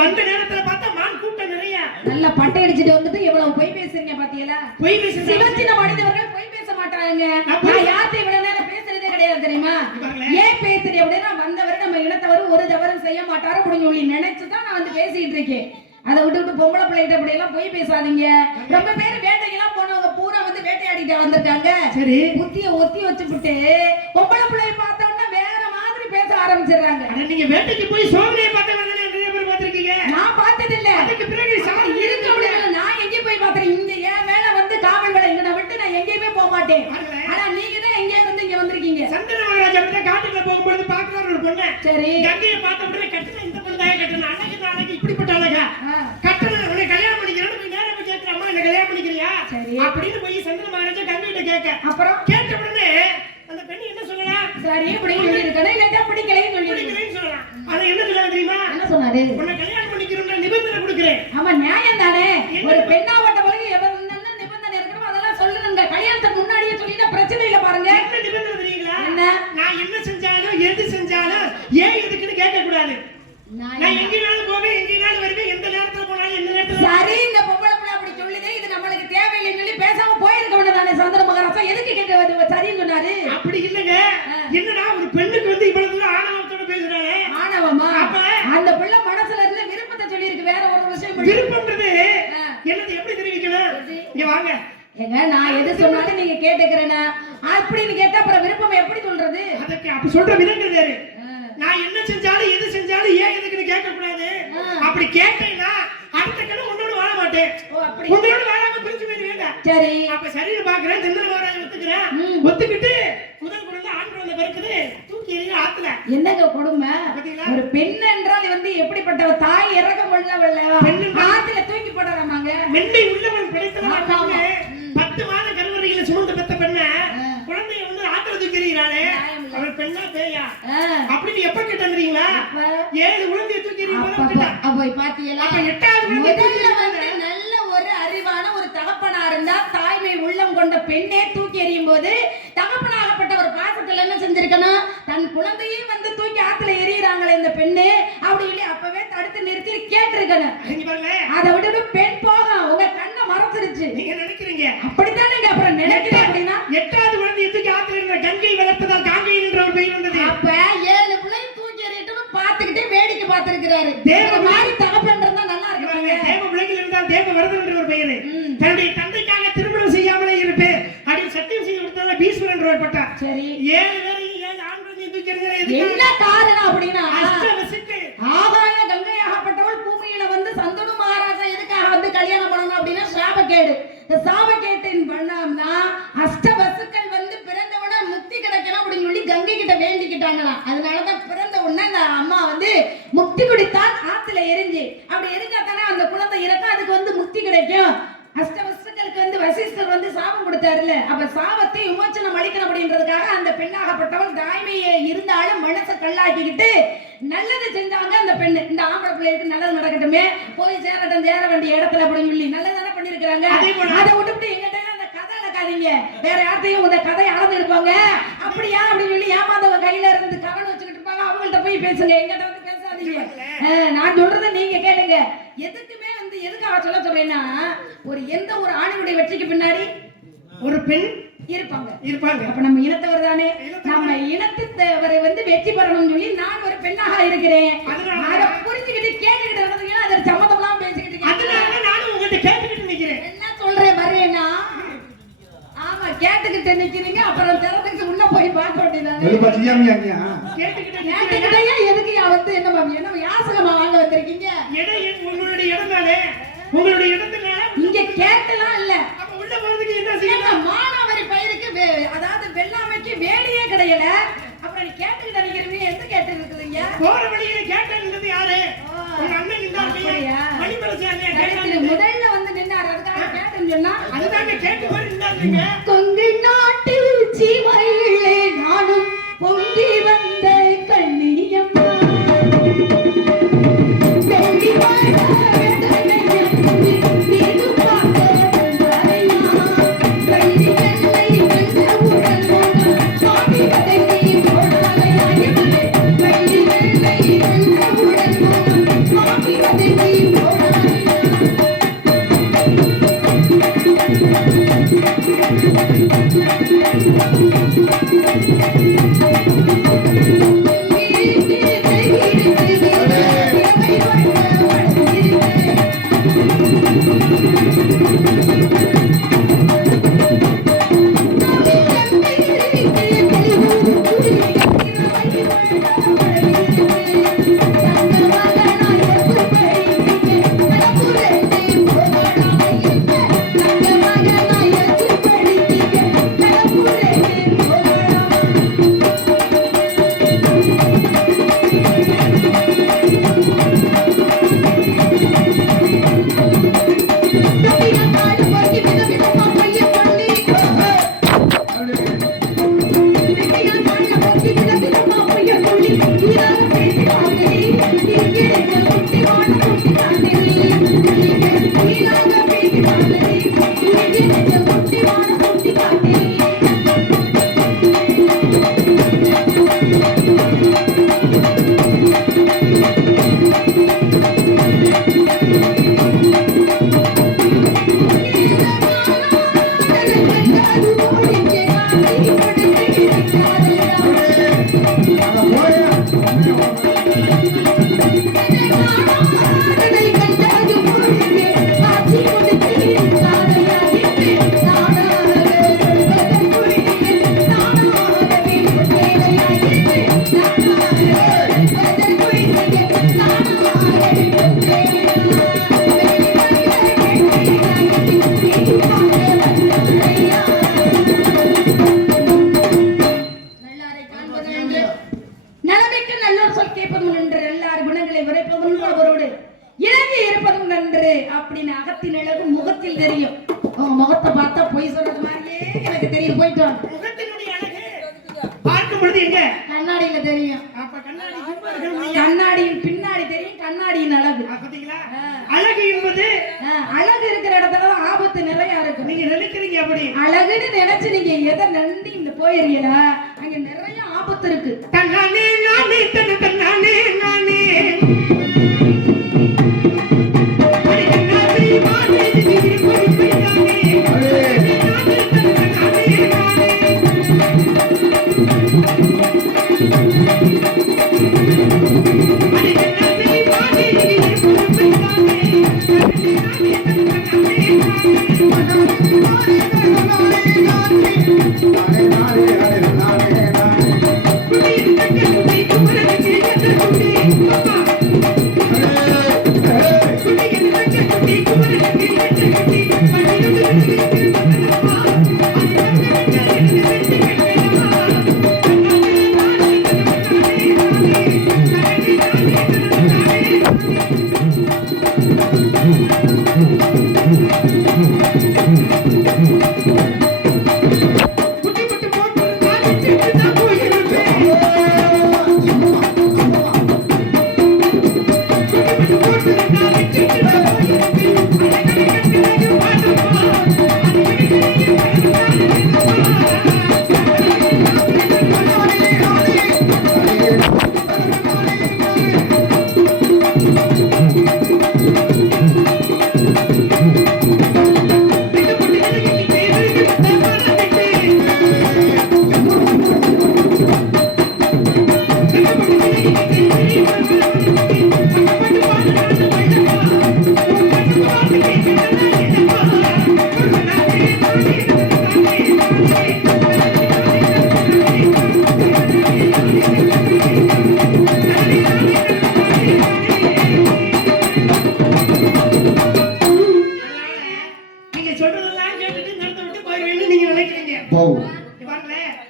வந்த நேரத்துல பார்த்தா மான் கூட்டம் நிறைய. நல்ல பட்டை அடிச்சிட்டு வந்துட்டு எவ்வளவு பொய் பேசுறீங்க பாத்தீங்களா? பொய் பேசுறீங்க. சிவச்சின்ன மனிதர்கள் பொய் பேச மாட்டாங்க. நான் யார்கிட்ட இவ்வளவு நேரம் பேசுறதே கிடையாது தெரியுமா? ஏன் பேசுறீங்க அப்படின்னா வந்தவர் நம்ம இனத்தவர் ஒரு தவறும் செய்ய மாட்டாரு அப்படின்னு சொல்லி நினைச்சுதான் நான் வந்து பேசிட்டு இருக்கேன். அதை விட்டு பொம்பளை பிள்ளைகிட்ட இப்படி எல்லாம் போய் பேசாதீங்க. ரொம்ப பேர் வேட்டைக்கெல்லாம் போனவங்க பூரா வந்து வேட்டையாடிட்டு வந்திருக்காங்க. சரி புத்திய ஒத்தி வச்சுட்டு பொம்பளை பிள்ளைய பார்த்த உடனே வேற மாதிரி பேச ஆரம்பிச்சிடுறாங்க. நீங்க வேட்டைக்கு போய் சோதனையை பார்த்தவங்க நிறைய பேர் பார்த்திருக்கீங்க. நான் பார்த்தது இல்ல. அதுக்கு பிறகு இருக்கு அப்படின்னா நான் எங்க போய் பார்த்தேன். இங்க ஏன் வேலை வந்து காவல் வேலை இங்க விட்டு நான் எங்கேயுமே போக மாட்டேன். ஆனா நீங்க தான் எங்கே வந்து இங்க வந்திருக்கீங்க. சந்திர மகாராஜா கிட்ட காட்டுல போகும்போது பாக்குறாரு ஒரு பொண்ணு. சரி கங்கையை பார்த்த உடனே கட்டணும் இந்த பொண்ணு தான் கட்டணும். அழகு இப்படிப்பட்ட அழகா கட்டணும் உன்னை கல்யாணம் பண்ணிக்கிறேன்னு போய் நேரா போய் கேட்கிற அம்மா என்ன கல்யாணம் பண்ணிக்கிறியா அப்படின்னு போய் சந்திர மகாராஜா கங்கையிட்ட கேட்க. அப்புறம் கேட்ட உடனே அந்த பெண் என்ன சொல்லலாம்? சரி இப்படி சொல்லி இருக்கணும் இல்லட்டா பிடிக்கலைன்னு சொல்லலாம். அதை என்ன சொல்ல தெரியுமா? என்ன சொன்னாரு? உன்னை கல்யாணம் பண்ணிக்கிறேன்ற நிபந்தனை கொடுக்கிறேன். ஆமா நியாயம் தானே. ஒரு பெண்ணாவட்ட பிறகு என்ன நிபந்தனை இருக்கணும் அதெல்லாம் சொல்லுங்க. கல்யாணத்துக்கு முன்னாடியே சொல்லிட்டா பிரச்சனை இல்ல பாருங்க. என்ன நிபந்தனை தெரியுங்களா? என்ன? நான் என்ன செஞ்சாலும் எது செஞ்சாலும் ஏன் எதுக்குன்னு கேட்க கூடாது. நான் எங்கேனாலும் போவேன் எங்கேனாலும் வருவேன் எந்த நேரத்துல போனாலும் எந்த நேரத்துல. சரி இந்த பொம்பளை பிள்ளை அப்படி சொல்லுதே இது நம்மளுக்கு தேவையில்லைன்னு சொல்லி பேசாம போயிருக்க வேண்டியதானே சந்திர மகாராஜா எதுக்கு கேட்க சரின்னு சொன்னாரு? அப்படி இல்லங்க. என்னடா ஒரு பெண்ணுக்கு வந்து இவ்வளவு தூரம் ஆணவத்தோட பேசுறானே. ஆணவமா? அந்த பிள்ளை மனசுல இருந்து விருப்பத்தை சொல்லி இருக்கு. வேற ஒரு விஷயம் விருப்பம்ன்றது என்னது எப்படி தெரிவிக்கணும்? இங்க வாங்க. ஏங்க நான் எது சொன்னாலும் நீங்க கேட்டுக்கிறேனா அப்படின்னு கேட்டா அப்புறம் விருப்பம் எப்படி சொல்றது? அதுக்கு அப்ப சொல்ற விதங்கள் வேற. நான் என்ன செஞ்சாலும் எது செஞ்சாலும் ஏன் எதுக்குன்னு கேட்க கூடாது. அப்படி கேட்டேன்னா அடுத்த கணம் உன்னோட வாழ மாட்டேன். உங்களோட வாழாம பிரிஞ்சு போயிருவீங்க. சரி அப்ப சரின்னு பாக்குறேன். சந்திர மகாராஜா ஒத்துக்கிறேன். ஒத்துக்கிட்டு முதல் குழந்தை ஆண் குழந்தை பிறக்குது. தூக்கி எறிய ஆத்துல. என்னங்க கொடுமை? ஒரு பெண் என்றால் வந்து எப்படிப்பட்ட தாய் இறக்கம் உள்ளவள் ஆத்துல தூக்கி போடறாமாங்க. மென்மை உள்ளவன் பிழைத்தவன். 10 மாத கருவறையில சுமந்து பெத்த பெண்ண குழந்தைய வந்து ஆத்துல தூக்கி எறிகிறாளே அவள் பெண்ணா பேயா அப்படின்னு எப்ப கேட்டீங்களா? 7 குழந்தைய தூக்கி எறியறீங்க. அப்ப பாத்தீங்களா? அப்ப 8வது முதல்ல வந்து நல்ல ஒரு அறிவான ஒரு தகப்பனா இருந்தா தாய்மை உள்ளம் கொண்ட பெண்ணே தூக்கி எறியும் போது தகப்பனாகப்பட்ட ஒரு பாசத்துல என்ன செஞ்சிருக்கணும்? தன் குழந்தையை வந்து தூக்கி ஆத்துல எறியறாங்களே இந்த பெண்ணு அப்படி இல்ல அப்பவே தடுத்து நிறுத்தி கேட்டிருக்கணும். அதை விட்டு பெண் போகும் உங்க கண்ணை மறைச்சிருச்சு. நீங்க நினைக்கிறீங்க அப்படித்தானே? அப்புறம் நினைக்கிறேன் அப்படின்னா 8வது குழந்தையை தூக்கி ஆத்துல எறிற கங்கை வளர்த்ததால் காங்கை என்ற ஒரு பெயர் வந்தது. அப்ப 7 பிள்ளையை தூக்கி எறியட்டும் பார்த்துக்கிட்டே வேடிக்கை பார்த்திருக்கிறாரு. தேவ மாதிரி தகப்பன் இருந்தா நல்லா இருக்கு. தேவ பிள்ளைகள் இருந்தால் தேவ வரதன் என்ற ஒரு பெயர். தன்னுடைய தந்தைக்காக திருமணம் செய்யாமலே இருப்பேன் அப்படின்னு சத்தியம் செய்து கொடுத்ததால பீஸ்வரன் என்ற ஒரு பட்டா. சரி 7 பேரையும் 7 ஆண் குழந்தையை தூக்கி எறிகிறது என்ன காரணம் அப்படின்னா ஆகாய கங்கையாகப்பட்டவள் பூமியில வந்து சந்தனு மகாராஜா எதுக்காக வந்து கல்யாணம் பண்ணணும் அப்படின்னா சாபக்கேடு. இந்த சாபக்கேட்டின் பண்ணாம்னா அஷ்டவசுக்கள் வந்து பிறந்தவுடன் முக்தி கிடைக்கணும் அப்படின்னு சொல்லி கங்கை கிட்ட வேண்டிக்கிட்டாங்களாம். அதனாலதான் பிறந்த உடனே அந்த அம்மா வந்து முக்தி குடித்தான் ஆத்துல எரிஞ்சு. அப்படி எரிஞ்சா தானே அந்த குழந்தை இறக்கும் அதுக்கு வந்து முக்தி கிடைக்கும். அஷ்டவசுக்களுக்கு வந்து வசிஷ்டர் வந்து சாபம் கொடுத்தாருல்ல. அப்ப சாபத்தை விமோச்சனம் அளிக்கணும் அப்படின்றதுக்காக அந்த பெண்ணாகப்பட்டவள் தாய்மையே இருந்தாலும் மனசை கல்லாக்கிக்கிட்டு நல்லது செஞ்சாங்க அந்த பெண்ணு. இந்த ஆம்பளை பிள்ளைகளுக்கு நல்லது நடக்கட்டுமே போய் சேர வேண்டிய இடத்துல அப்படின்னு சொல்லி நல்லதானே பண்ணிருக்காங்க. அதை விட்டுவிட்டு எங்கிட்ட அந்த கதை நடக்காதீங்க. வேற யார்த்தையும் உங்க கதையை அளந்து இருப்பாங்க அப்படியா அப்படின்னு சொல்லி ஏமாந்தவங்க கையில இருந்து கவனம் வச்சுக்கிட்டு இருப்பாங்க. அவங்கள்ட்ட போய் பேசுங்க எங்கிட்ட வந்து பேசாதீங்க. நான் சொல்றதை நீங்க கேளுங்க. எதுக்குமே வந்து எதுக்காக சொல்றேன்னா ஒரு எந்த ஒரு ஆணினுடைய வெற்றிக்கு பின்னாடி ஒரு பெண் இருப்பாங்க. அப்ப நம்ம இனத்தவர் தானே. நம்ம இனத்தவரை வந்து வெற்றி பெறணும்னு சொல்லி நான் ஒரு பெண்ணாக இருக்கிறேன். அதை புரிஞ்சுக்கிட்டு கேட்டுக்கிட்டு இருந்தீங்கன்னா அதை சம்மதம்லாம் பேசிக்கிட்டு அதனால நானும் உங்ககிட்ட கேட்டுக்கிட்டு நிக்கிறேன். என்ன சொல்றேன் வர்றேன்னா ஆமா கேட்டுக்கிட்டு நிக்கிறீங்க. அப்புறம் திறந்துட்டு உள்ள போய் பார்க்க வேண்டியதானே. கேட்டுக்கிட்டே எதுக்கு வந்து என்ன யாசகமா வாங்க வந்திருக்கீங்க? உங்களுடைய இடம் தானே. உங்களுடைய இடத்துல இங்க கேட்டலாம் இல்ல. அப்ப உள்ள போறதுக்கு என்ன செய்யணும்? மானாவாரி பயிருக்கு அதாவது வெள்ளாமைக்கு வேலையே கிடையல. அப்புறம் நீ கேட்டுக்கிட்டு நிக்கிறீங்க. எந்த கேட்டு இருக்குதுங்க? போற வழியில கேட்டது யாரு? உங்க அண்ணன் நின்னாருயா மணிமரசி அண்ணன் கேட்டது முதல்ல வந்து நின்னாரு. அதுக்காக கேட்டேன்னு சொன்னா அதுதாங்க கேட்டு போய் நின்னாருங்க. கொங்கு நாட்டில் சீமையிலே நானும் பொங்கி வந்த கண்ணியம்மா வெள்ளி வாழ அவரோடு இறங்கி இருப்பதும் நன்று அப்படின்னு அகத்தின் அழகு முகத்தில் தெரியும். முகத்தை பார்த்தா பொய் சொல்றது மாதிரியே எனக்கு தெரியும். போயிட்டோம். முகத்தினுடைய அழகு பார்க்கும் பொழுது எங்க கண்ணாடியில தெரியும். அப்ப கண்ணாடியின் பின்னாடி தெரியும். கண்ணாடியின் அழகு பாத்தீங்களா? அழகு என்பது அழகு இருக்கிற இடத்துல ஆபத்து நிறைய இருக்கு. நீங்க நினைக்கிறீங்க அப்படி அழகுன்னு நினைச்சு நீங்க எதை நம்பி இந்த போயிருக்கீங்களா? அங்க நிறைய ஆபத்து இருக்கு. தன்னானே நானே தன்னானே நானே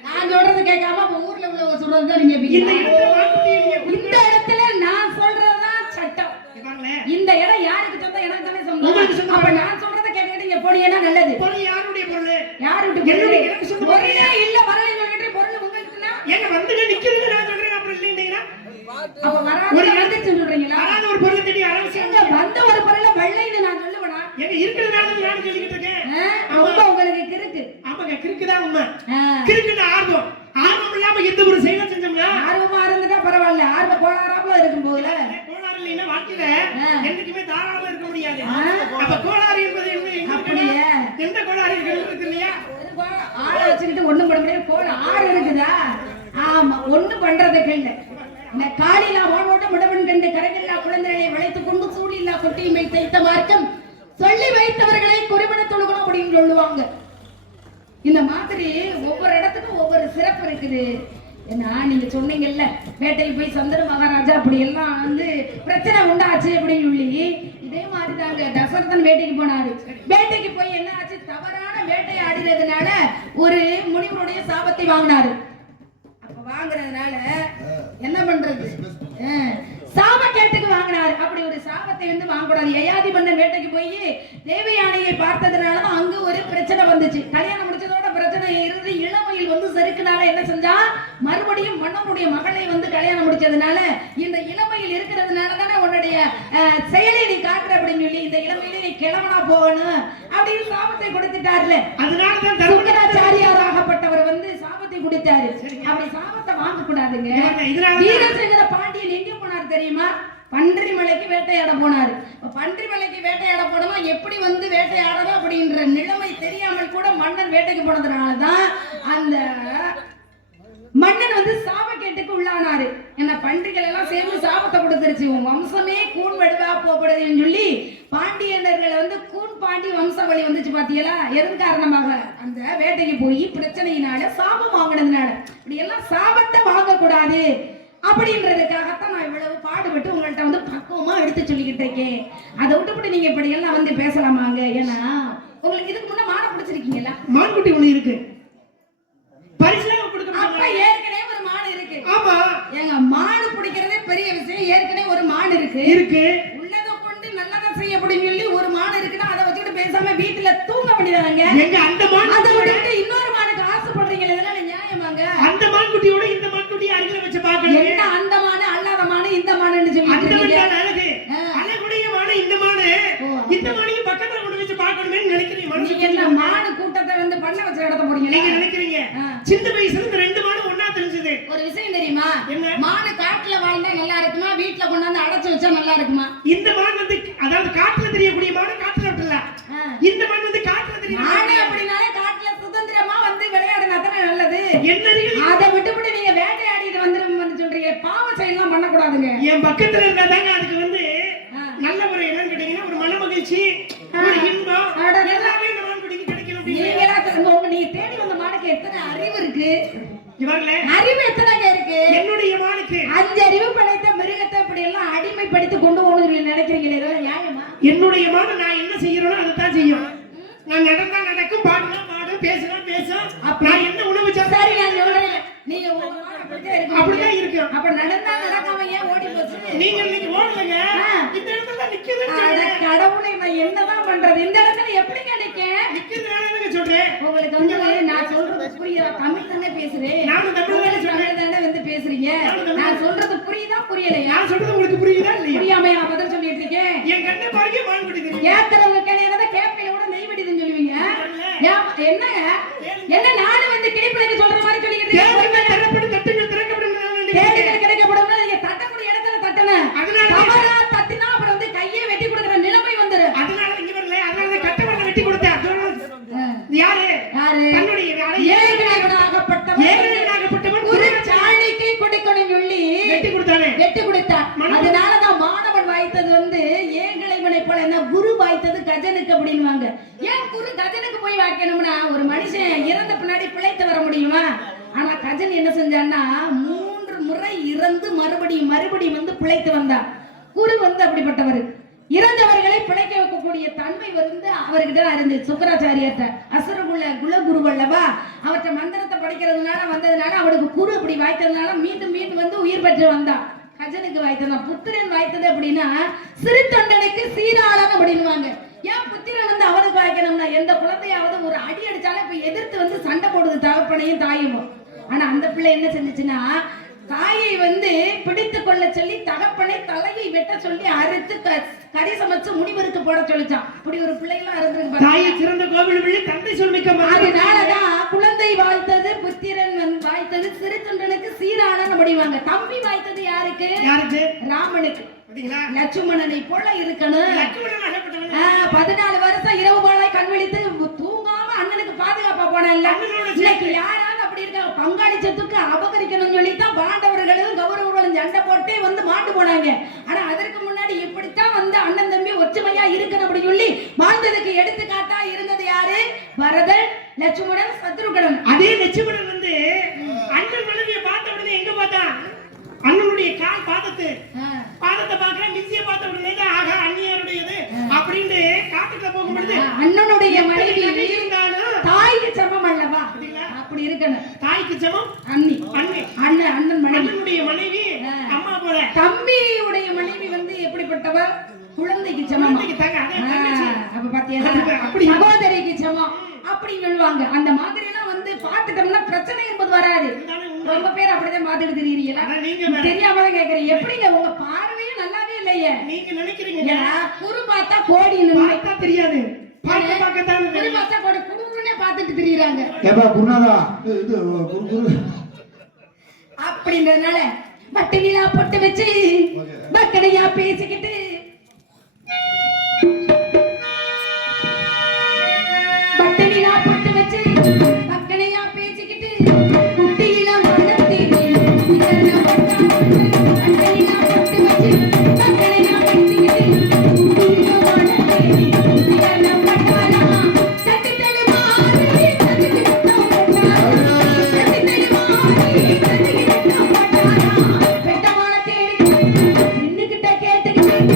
நான் சொல்றது கேட்காம ஊர்ல உள்ளவங்க சொல்றதுதான் நீங்க இந்த இடத்துல நான் சொல்றதுதான் சட்டம். இந்த இடம் யாருக்கு சொந்தம்? எனக்கு தானே சொந்தம். அப்ப நான் சொல்றதை கேட்டுட்டு நீங்க போனீங்கன்னா நல்லது. யாருடைய பொருள்? யாருடைய பொருளே இல்ல வரலை சொல்லிட்டு பொருள் உங்களுக்குன்னா எங்க வந்து நிக்கிறது நான் சொல்றேன். அப்புறம் இல்லைன்னா அப்ப வராத சொல்றீங்களா? வராத ஒரு பொருளை தேடி அரசியல் வந்த ஒரு பொருளை வெள்ளைன்னு நான் சொல்லுவேனா? எங்க இருக்கிறதுனால நான் சொல்லிக்கிட்டு இருக்கேன். ரொம்ப உங்களுக்கு கிறுக்கு. ஆமாங்க, கிறுக்குதான் உண்மை. கிறுக்குன்னு ஆர்வம் இல்லாம எந்த ஒரு செயலை செஞ்சோம்னா ஆர்வமா இருந்துட்டா பரவாயில்ல. ஆர்வ கோளாறாப்புல இருக்கும் போதுல கோளாறு இல்லைன்னா வாழ்க்கையில என்னைக்குமே தாராளமா இருக்க முடியாது. அப்ப கோளாறு என்பது என்ன? எந்த கோளாறு இருக்கு இல்லையா? ஆளை வச்சுக்கிட்டு ஒண்ணும் பண்ண முடியாது. ஆறு இருக்குதா? ஆமா, ஒண்ணும் பண்றதுக்கு இல்ல. இந்த காலிலா ஓடோட முடவன் கண்டு கரையில்லா குழந்தைகளை வளைத்துக் கொண்டு சூழில்லா கொட்டியுமை தைத்த மார்க்கம் சொல்லி வைத்தவர்களை குறிப்பிட தொழுகணும் அப்படின்னு சொல்லுவாங்க. இந்த மாதிரி ஒவ்வொரு இடத்துக்கும் ஒவ்வொரு சிறப்பு இருக்குது. ஏன்னா நீங்க சொன்னீங்கல்ல, வேட்டைக்கு போய் சந்திர மகாராஜா அப்படி எல்லாம் வந்து பிரச்சனை உண்டாச்சு அப்படின்னு சொல்லி, இதே மாதிரி தாங்க தசரதன் வேட்டைக்கு போனாரு. வேட்டைக்கு போய் என்ன ஆச்சு? தவறான வேட்டையை ஆடினதுனால ஒரு முனிவருடைய சாபத்தை வாங்கினாரு. அப்ப வாங்குறதுனால என்ன பண்றது? சாபக்கேட்டுக்கு வாங்கினாரு. அப்படி ஒரு சாபத்தை வந்து வாங்கக்கூடாது. யயாதி மன்னன் வேட்டைக்கு போய் தேவயானையை பார்த்ததுனாலதான் அங்க ஒரு பிரச்சனை வந்துச்சு. கல்யாணம் முடிச்சதோட பிரச்சனை இருந்து இளமையில் வந்து செருக்குனால என்ன செஞ்சா, மறுபடியும் மன்னனுடைய மகளை வந்து கல்யாணம் முடிச்சதுனால இந்த இளமையில் இருக்கிறதுனால தானே உன்னுடைய செயலை நீ காட்டுற அப்படின்னு சொல்லி இந்த இளமையில நீ கிழவனா போகணும் அப்படின்னு சாபத்தை கொடுத்துட்டாருல. அதனாலதான் சுக்கராச்சாரியாராகப்பட்டவர் வந்து சாபத்தை கொடுத்தாரு. அப்படி சாபத்தை வாங்க கூடாதுங்க. வீரசேகர பாண்டியன் எங்க போனார் தெரியுமா? பன்றிமலைக்கு வேட்டையாட போனாரு. பன்றிமலைக்கு வேட்டையாட போனோமா எப்படி வந்து வேட்டையாடணும் அப்படின்ற நிலைமை தெரியாமல் கூட மன்னன் வேட்டைக்கு போனதுனாலதான் அந்த மன்னன் வந்து சாபக்கேட்டுக்கு உள்ளானாரு. என்ன பன்றிகள் எல்லாம் சேர்ந்து சாபத்தை கொடுத்துருச்சு. உன் வம்சமே கூன் வடிவா போப்படுதுன்னு சொல்லி பாண்டியனர்களை வந்து கூன் பாண்டி வம்சாவளி வந்துச்சு பாத்தீங்களா? எதன் காரணமாக? அந்த வேட்டைக்கு போய் பிரச்சனையினால சாபம் வாங்கினதுனால. இப்படி எல்லாம் சாபத்தை வாங்க கூடாது அப்படின்றதுக்காகத்தான் நான் இவ்வளவு பாடுபட்டு உங்கள்கிட்ட வந்து பக்குவமா எடுத்து சொல்லிக்கிட்டு இருக்கேன். அதை விட்டுப்பட்டு நீங்க இப்படி எல்லாம் வந்து பேசலாமாங்க? ஏன்னா உங்களுக்கு இதுக்கு முன்ன மானை பிடிச்சிருக்கீங்களா? மான்குட்டி ஒண்ணு இருக்கு, பரிசுல கொடுக்க. அப்ப ஏற்கனவே ஒரு மான் இருக்கு. ஆமா, எங்க மாடு பிடிக்கிறதே பெரிய விஷயம். ஏற்கனவே ஒரு மான் இருக்கு. இருக்கு இருக்கு. உள்ளத கொண்டு நல்லதா செய்யப்படும் சொல்லி ஒரு மான் இருக்குன்னா அதை வச்சுக்கிட்டு பேசாம வீட்டுல தூங்க வேண்டியதாங்க. எங்க அந்த மான் அதை விட்டுட்டு இன்னொரு மானுக்கு ஆசைப்படுறீங்க, இதெல்லாம் நியாயமாங்க? அந்த மான்குட்டியோட இந்த மான்குட்டி அருகில வச்சு பார்க்கணும். என்ன அந்த மானு அல்லாத மானு இந்த மானுன்னு சொல்லி அந்த மான் அழகு அழகுடைய மானு இந்த மானு இந்த மானையும் பக்கத்துல கொண்டு வச்சு பார்க்கணுமே நினைக்கிறீங்க. மனுஷன் என்ன மானு கூட்டத்தை வந்து பண்ண வச்ச இடத்த போறீங்க நீங்க நினைக்கிறீங்க. சின்ன வயசுல இந்த ரெண்டு மானும் ஒண்ணா தெரிஞ்சது. ஒரு விஷயம் தெரியுமா? மானு காட்டுல வாழ்ந்தா நல்லா இருக்குமா, வீட்டுல கொண்டாந்து அடைச்சு வச்சா நல்லா இருக்குமா? இந்த மான் வந்து அதாவது காட்டுல தெரியக்கூடிய மானு காட்டுல விட்டுல, இந்த மான் வந்து காட்டுல தெரிய மானு அப்படினாலே காட்டுல சுதந்திரமா வந்து விளையாடுனா தானே நல்லது. என்ன அதை விட்டுவிட்டு நீங்க வேட்டையாடிட்டு வந்து சொல்றீங்க. பாவ செயல்லாம் பண்ணக்கூடாதுங்க. என் பக்கத்துல இருந்தாதாங்க அதுக்கு வந்து நல்ல ஒரு என்னன்னு கேட்டீங்கன்னா ஒரு மன மகிழ்ச்சி, ஒரு இன்பம் எல்லாமே இந்த மான்குட்டிக்கு கிடைக்கணும். நீங்க தேடி வந்த மானுக்கு எத்தனை அறிவு இருக்கு? இவங்களே அறிவு எத்தனைங்க இருக்கு? என்னுடைய மானுக்கு 5 அறிவு படைத்த மிருகத்தை இப்படி எல்லாம் அடிமைப்படுத்தி கொண்டு போகணும்னு நினைக்கிறீங்களே, இதெல்லாம் நியாயமா? என்னுடைய மானு நான் என்ன செய்யறேனோ அதை தான் செய்யும். நான் நடந்தா நடக்கும், பாடுனா பாடும், பேசுனா பேசும். நான் என்ன உணவு சரி நான் சொல்றேன், நீங்க அப்படிதான் இருக்கு. அப்ப நடந்தா நடக்காம ஏன் ஓடி போச்சு? நீங்க இன்னைக்கு ஓடலங்க, இந்த இடத்துல தான் நிக்குதுன்னு கடவுளை நான் என்னதான் பண்றது? இந்த இடத்துல எப்படி நிக்குதுன்னு சொல்றேன். உங்களுக்கு வந்து நான் சொல்றது புரியுதா? தமிழ் தானே பேசுறேன். நானும் தமிழ் தானே வந்து பேசுறீங்க. நான் சொல்றது புரியுதா புரியலையா? நான் சொல்றது உங்களுக்கு புரியுதா இல்லையா? புரியாம நான் பதில் சொல்லிட்டு இருக்கேன். என் கண்ணை பாருங்க, மான்குட்டி தெரியும். கேட்கறவங்க கிடையாத கேப்பையில கூட நெய் வெடிதுன்னு சொல்லுவீங்க. என்னங்க என்ன நானும் வந்து கிளிப்பிள்ளைக்கு சொல்ற மாதிரி சொல்லிக்கிட்டு தேடிகள் கிடைக்கப்படும். நீங்க தட்டக்கூடிய இடத்துல தட்டணும். தவறா தட்டினா அப்புறம் வந்து கையை வெட்டி கொடுக்கிற நிலைமை வந்துடும். அதனால இங்க வரல, அதனால கட்டவரை வெட்டி கொடுத்தேன். யாரு தன்னுடைய ஏழைகளாகப்பட்டவன் ஒரு சாணிக்கு கொடுக்கணும் சொல்லி வெட்டி கொடுத்தானே, வெட்டி கொடுத்தான். அதனாலதான் மாணவன் வாய்த்தது வந்து ஏழைவனை போல என்ன குரு வாய்த்தது கஜனுக்கு அப்படின்வாங்க. ஏன் குரு கஜனுக்கு போய் வாய்க்கணும்னா ஒரு மனுஷன் இறந்த பின்னாடி பிழைத்து வர முடியுமா? ஆனா கஜன் என்ன செஞ்சான்னா 3 முறை இறந்து மறுபடியும் வந்து பிழைத்து வந்தான். குரு வந்து அப்படிப்பட்டவர். இறந்தவர்களை பிழைக்க வைக்கக்கூடிய தன்மை வந்து அவர்கிட்ட இருந்து சுக்கராச்சாரியர்கிட்ட அசுரகுல குலகுரு அல்லவா, அவர்கிட்ட மந்திரத்தை படிக்கிறதுனால வந்ததுனால அவனுக்கு குரு அப்படி வாய்த்ததுனால மீண்டும் வந்து உயிர் பெற்று வந்தான். கஜனுக்கு வாய்த்ததான். புத்திரன் வாய்த்தது அப்படின்னா சிறு தொண்டனுக்கு சீராளன் அப்படின்னுவாங்க. ஏன் புத்திரன் வந்து அவனுக்கு வாய்க்கணும்னா எந்த குழந்தையாவது ஒரு அடி அடிச்சாலும் இப்ப எதிர்த்து வந்து சண்டை போடுது தகப்பனையும் தாயும். ஆனா அந்த பிள்ளை என்ன செஞ்சுச்சுன்னா தாயை வந்து பிடித்து கொள்ள சொல்லி தகப்பனை தலையை வெட்ட சொல்லி அறுத்து கறி சமைச்சு முடிவருக்கு போட சொல்லிச்சான். அப்படி ஒரு பிள்ளைகளும் இருந்திருக்கு. தாயை சிறந்த கோவில் பிள்ளை தந்தை சொல்மிக்க. அதனாலதான் குழந்தை வாய்த்தது புத்திரன் வாய்த்தது சிறு தொண்டனுக்கு சீராளன் அப்படிவாங்க. தம்பி வாய்த்தது யாருக்கு? ராமனுக்கு. லட்சுமணனை போல இருக்கணும். 14 வருஷம் இரவு மாலை கண் விழித்து தூங்காம அண்ணனுக்கு பாதுகாப்பா போனல. இன்னைக்கு யாராவது அப்படி இருக்காங்க? பங்காளி சொத்துக்கு அபகரிக்கணும்னு சொல்லித்தான் பாண்டவர்களும் கௌரவர்களும் சண்டை போட்டே வந்து மாண்டு போனாங்க. ஆனா அதற்கு முன்னாடி இப்படித்தான் வந்து அண்ணன் தம்பி ஒற்றுமையா இருக்கணும் அப்படி சொல்லி வாழ்ந்ததுக்கு எடுத்துக்காட்டா இருந்தது யாரு? பரதன், லட்சுமணன், சத்ருகன். அதே லட்சுமணன் வந்து அண்ணன் மனைவியை பார்த்த உடனே எங்க பார்த்தான்? அண்ணனுடைய கால் பாதத்தை பார்க்க மிஞ்சிய பார்த்த உடனே ஆக அண்ணியருடையது அப்படின்னு காட்டுக்குள்ள போகும்பொழுது அண்ணனுடைய மனைவி தாய்க்கு சமம் அல்லவா? அப்படி இருக்கணும். தாய்க்கு சமம் அண்ணி அண்ணன் மனைவியுடைய மனைவி அம்மா போல. தம்பியுடைய மனைவி வந்து எப்படிப்பட்டவர்? குழந்தைக்கு சமம். அப்ப பாத்தியா சகோதரிக்கு சமம் அப்படின்னு சொல்லுவாங்க. அந்த மாதிரி எல்லாம் வந்து பாத்துட்டோம்னா பிரச்சனை என்பது வராது. ரொம்ப பேர் அப்படிதான் பாத்துட்டு தெரியுறீங்களா? தெரியாமதான் கேக்குறீங்க. எப்படிங்க உங்க பார்வையும் நல்லாவே இல்லையே. நீங்க நினைக்கிறீங்க குரு பார்த்தா கோடி தெரியாது, பாத்துட்டு தெரியுறாங்க அப்படின்றதுனால பட்டினிலா பொட்டு வச்சு பக்கடையா பேசிக்கிட்டு பட்டினிலா பொட்டு வச்சு பக்கடையா பேசிக்கிட்டு குட்டியில வளர்த்தி பட்டினிலா பொட்டு வச்சு பக்கடையா பேசிக்கிட்டு குட்டியில வளர்த்தி கேட்டுக்கிட்டு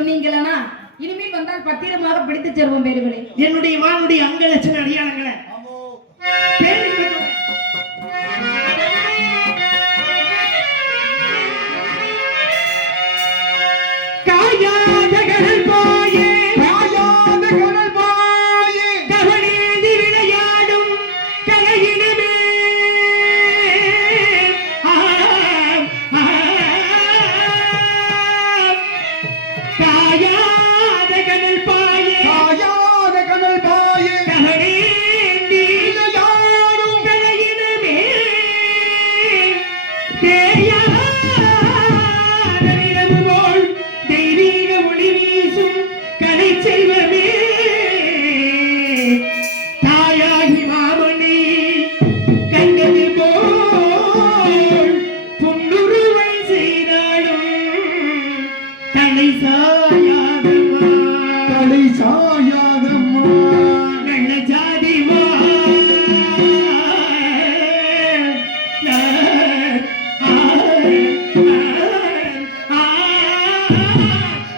சொன்னீங்களா இனிமேல் வந்தால் பத்திரமாக பிடித்து செல்வோம் வேறுகளே. என்னுடைய மானுடைய அங்க லட்சண அடையாளங்களை பேருக்கு சொல்றேன். காயாத கடல் போயே காயாத கடல் பாயே கவனேந்தி விளையாடும் கலையினமே காயாத கடல் பாயே காயாத கடல் பாயே கவனேந்தி விளையாடும் கலையினமே தேயாத நிலவு போல் தெய்வீக ஒளி வீசும் கலை செல்வமே தாயாகி மாமணி கண்டது போல் புன்னுருவை செய்தாலும் தலை சாயாதமா தலை சாயாதம்மா நல்ல ஜாதிமா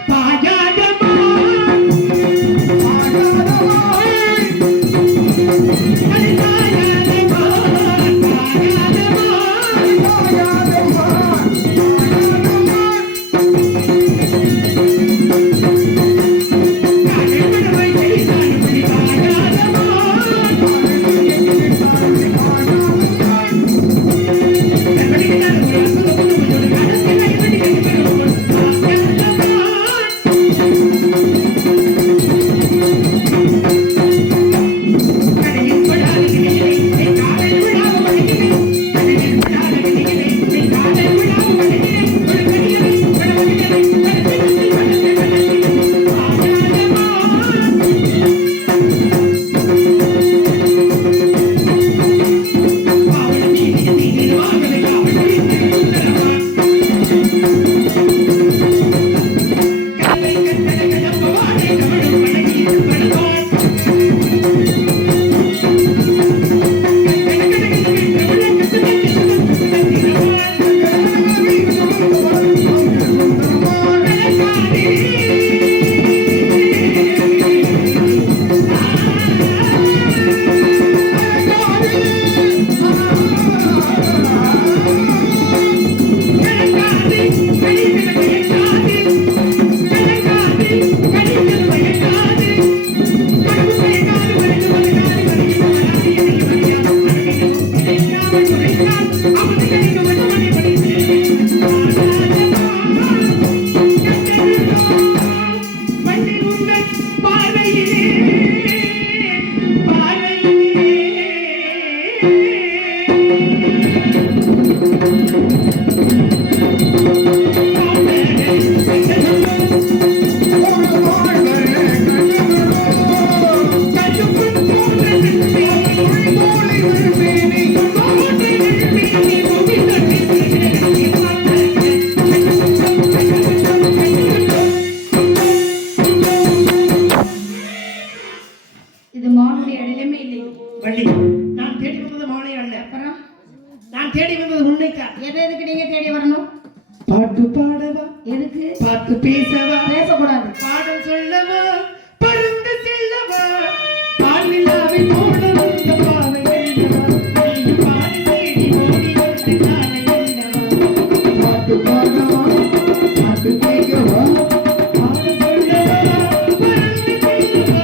பாஜாதமா தலை சாயாதமா பாஜாதமா காதல்வடவை செய்தாலும் பாஜாதமா இது மானுடைய அடையாளமே இல்லை. வள்ளி, நான் தேடி வந்தது மானை அல்ல, அப்புறம் நான் தேடி வந்தது உன்னைத்தான். எதுக்கு நீங்க தேடி வரணும்? பாட்டு பாடவா, எதுக்கு? பார்த்து பேசவா, பேசக்கூடாது. பாடம் சொல்லவா, பருந்து செல்லவா, பாலில்லாவை போல வந்த பாவை அல்லவா, நீ பாடி தேடி ஓடி வந்த காலை அல்லவா, பாட்டு பாடவா பாட்டு கேட்கவா பாடம் சொல்லவா, பருந்து செல்லவா.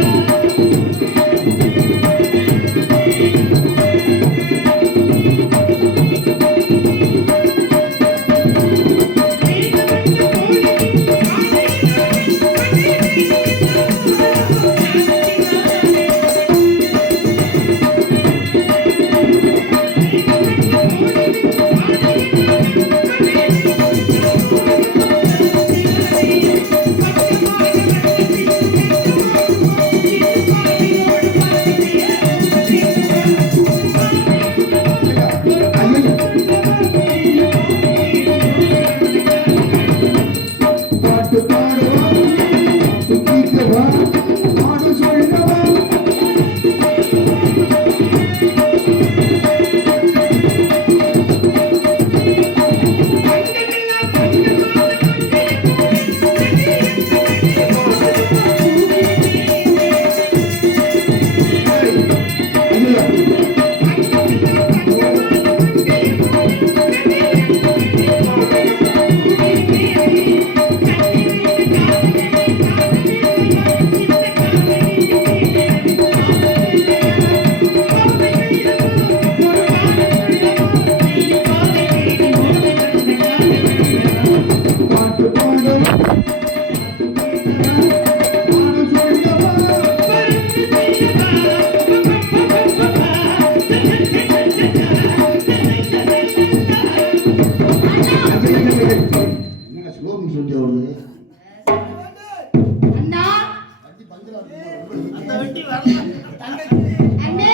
அண்ணே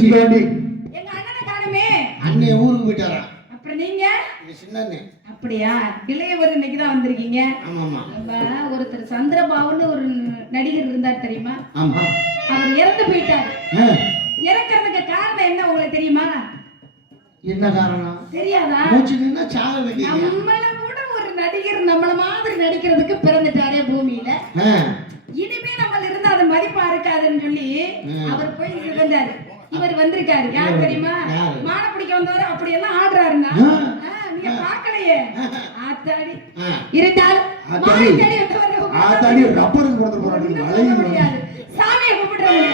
சிகாண்டி எங்க அண்ணனை காணுமே. அண்ணே ஊருக்கு போயிட்டாரா? அப்புறம் நீங்க சின்ன அண்ணே. அப்படியா? இளையவர் இன்னைக்கு தான் வந்திருக்கீங்க. ஆமாமா. நம்ம ஒருத்தர் சந்திரபாபுன்னு ஒரு நடிகர் இருந்தார் தெரியுமா? ஆமா. அவர் இறந்து போயிட்டார். ஆ. இறக்கிறதுக்கு காரணம் என்ன உங்களுக்கு தெரியுமா? என்ன காரணம் தெரியாதா? மூச்சுன்னா சாக வேண்டியது. நம்மள கூட ஒரு நடிகர் நம்மள மாதிரி நடிக்கிறதுக்கு பிறந்துட்டாரே பூமியில. இனிமே நம்ம இருந்தா அது மதிப்பா இருக்காதுன்னு சொல்லி அவர் போய் இருந்தாரு. இவர் வந்திருக்காரு. யார் தெரியுமா? மான பிடிக்க வந்தவர். அப்படி எல்லாம் ஆடுறாருன்னா நீங்க பாக்கலையே. ஆத்தாடி இருந்தால் ஆத்தாடி ரப்பருக்கு போறது போறாங்க. முடியாது. சாமியை கூப்பிடுறாங்க.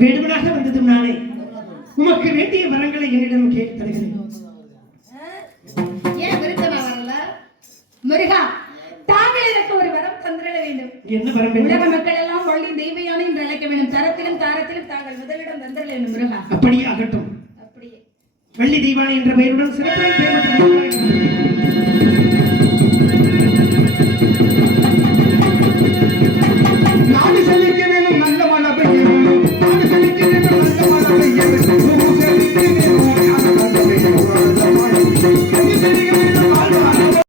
வேடுவனாக வந்ததும் நானே உமக்கு வேண்டிய வரங்களை என்னிடம் கேட்டு தருகிறேன். ஏன் விருத்தமா வரல? முருகா, தாங்கள் எனக்கு ஒரு வரம் தந்திட வேண்டும். என்ன வரம் வேண்டும்? உலக மக்கள் எல்லாம் வள்ளி தெய்வயானை என்று அழைக்க வேண்டும். தரத்திலும் தாரத்திலும் தாங்கள் முதலிடம் தந்திட வேண்டும் முருகா. அப்படியே ஆகட்டும். அப்படியே வள்ளி தெய்வானை என்ற பெயருடன் சிறப்பான பேர் பெற்ற